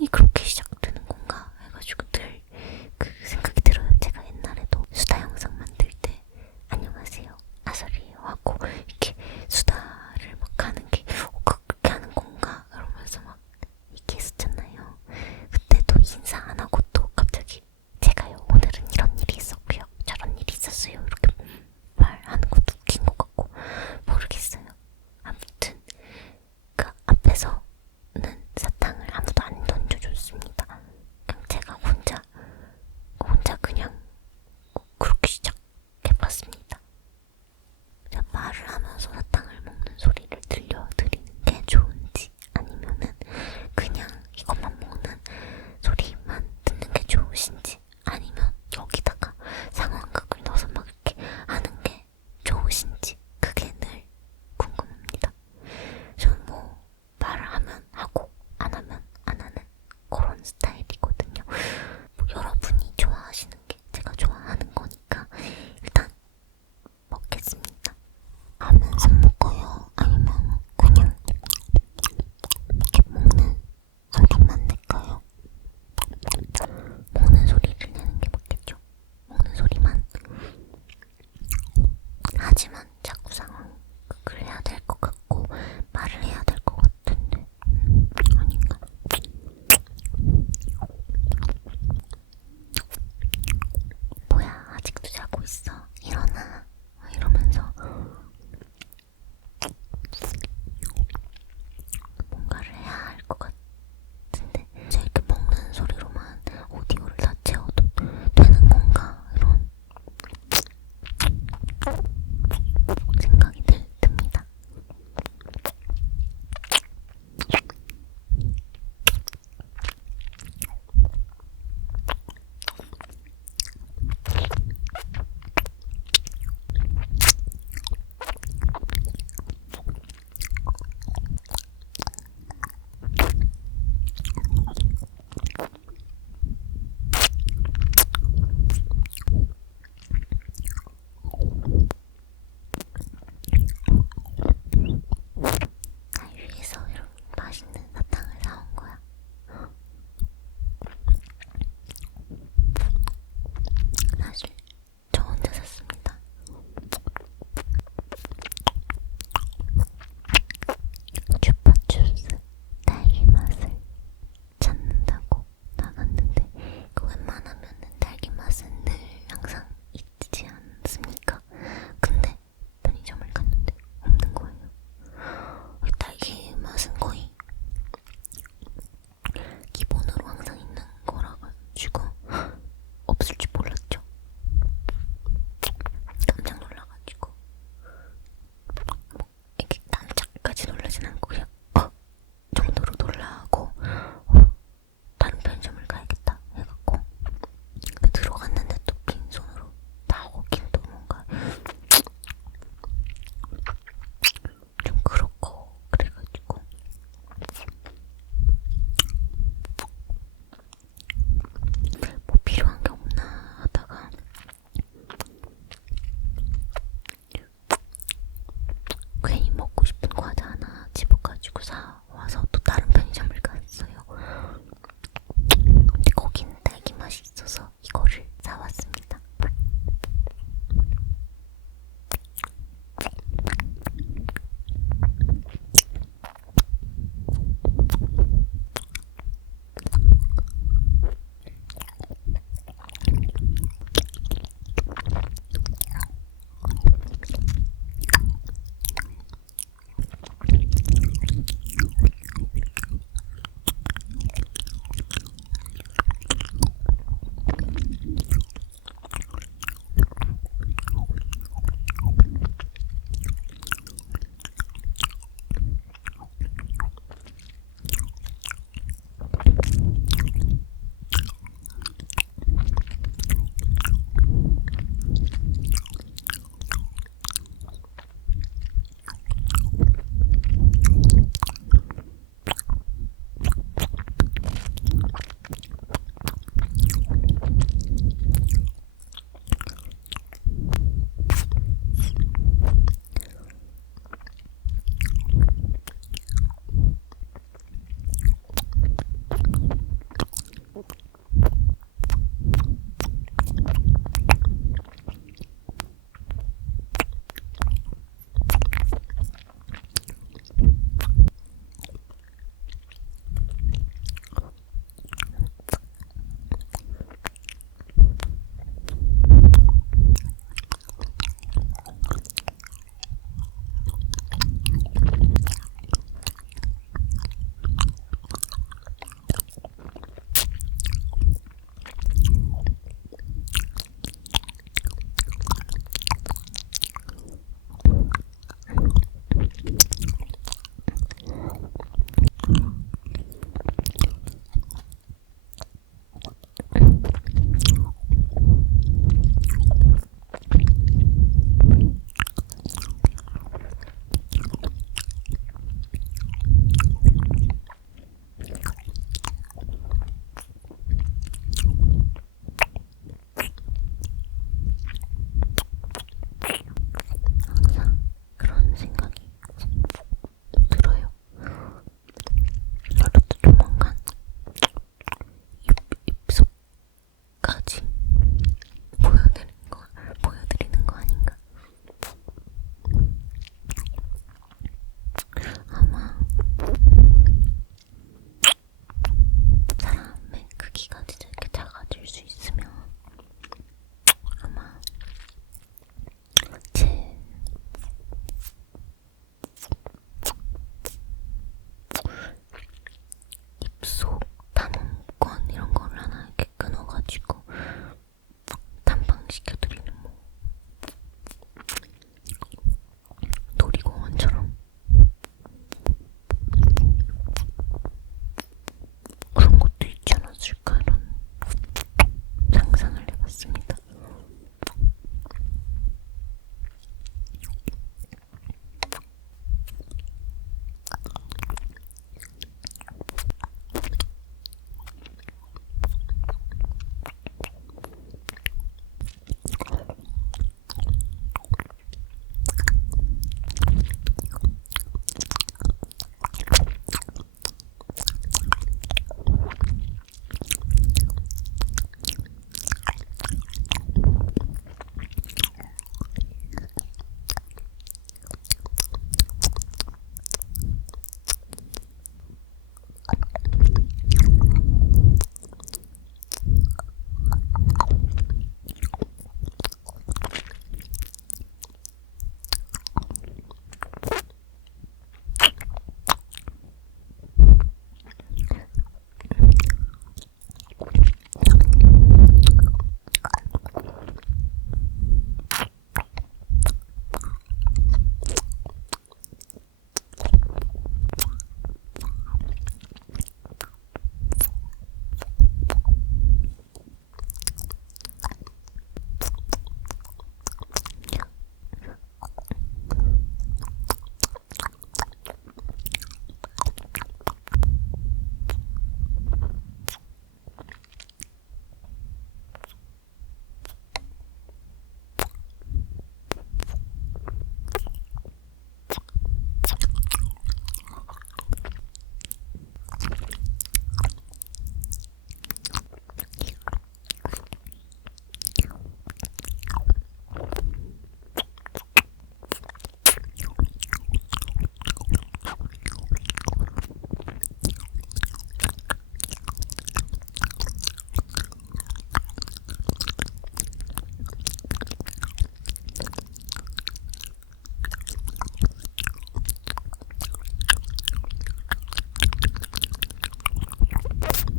영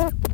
Oh.